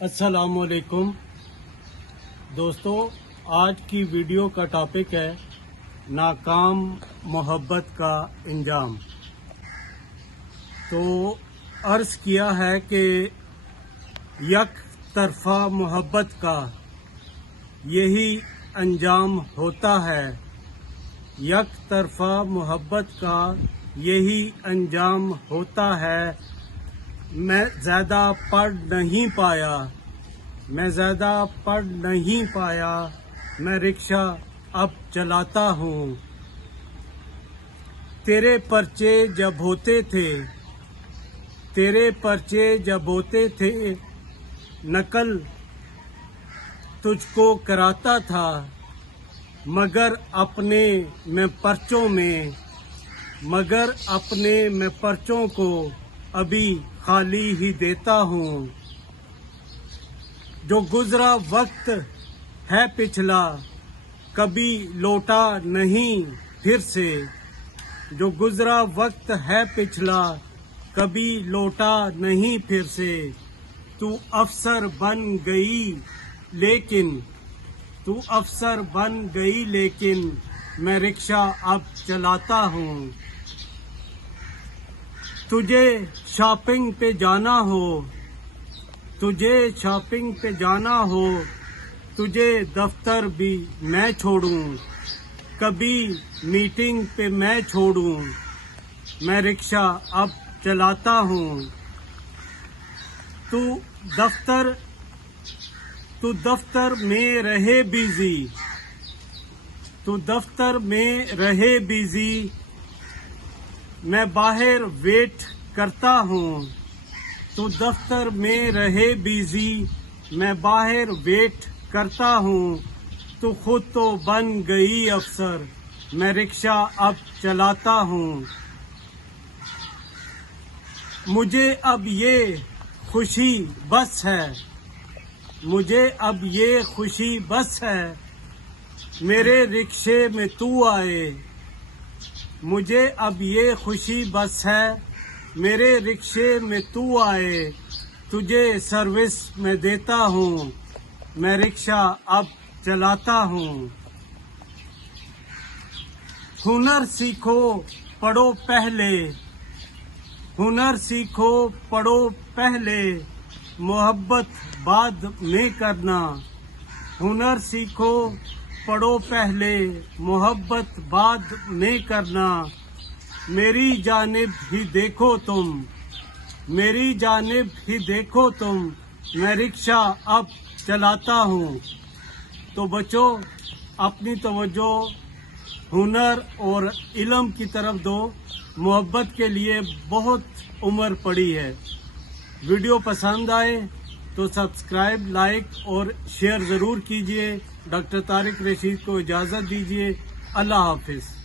अस्सलामुअलैकुम दोस्तों, आज की वीडियो का टॉपिक है नाकाम मोहब्बत का इंजाम। तो अर्ज़ किया है कि यक तरफा मोहब्बत का यही अंजाम होता है। यक तरफा मोहब्बत का यही अंजाम होता है। मैं ज़्यादा पढ़ नहीं पाया, मैं रिक्शा अब चलाता हूँ। तेरे पर्चे जब होते थे नकल तुझको कराता था, मगर अपने में पर्चों को अभी खाली ही देता हूँ। जो गुजरा वक्त है पिछला कभी लौटा नहीं फिर से। जो गुजरा वक्त है पिछला कभी लौटा नहीं फिर से। तू अफसर बन गई लेकिन मैं रिक्शा अब चलाता हूँ। तुझे शॉपिंग पे जाना हो, तुझे दफ्तर भी मैं छोड़ूं, कभी मीटिंग पे मैं छोड़ूं, मैं रिक्शा अब चलाता हूँ। तू दफ्तर में रहे बिजी, मैं बाहर वेट करता हूँ। तू दफ्तर में रहे बिजी, मैं बाहर वेट करता हूँ। तू खुद तो बन गई अफसर, मैं रिक्शा अब चलाता हूँ। मुझे अब ये खुशी बस है, मेरे रिक्शे में तू आए। मुझे अब ये खुशी बस है, मेरे रिक्शे में तू आए। तुझे सर्विस में देता हूँ, मैं रिक्शा अब चलाता हूँ। हुनर सीखो पढ़ो पहले, मोहब्बत बाद में करना। हुनर सीखो पढ़ो पहले, मोहब्बत बाद में करना। मेरी जानिब ही देखो तुम, मैं रिक्शा अब चलाता हूँ। तो बच्चों, अपनी तवज्जो हुनर और इल्म की तरफ दो। मोहब्बत के लिए बहुत उम्र पड़ी है। वीडियो पसंद आए तो सब्सक्राइब, लाइक और शेयर ज़रूर कीजिए। डॉक्टर तारिक रशीद को इजाज़त दीजिए। अल्लाह हाफिज़।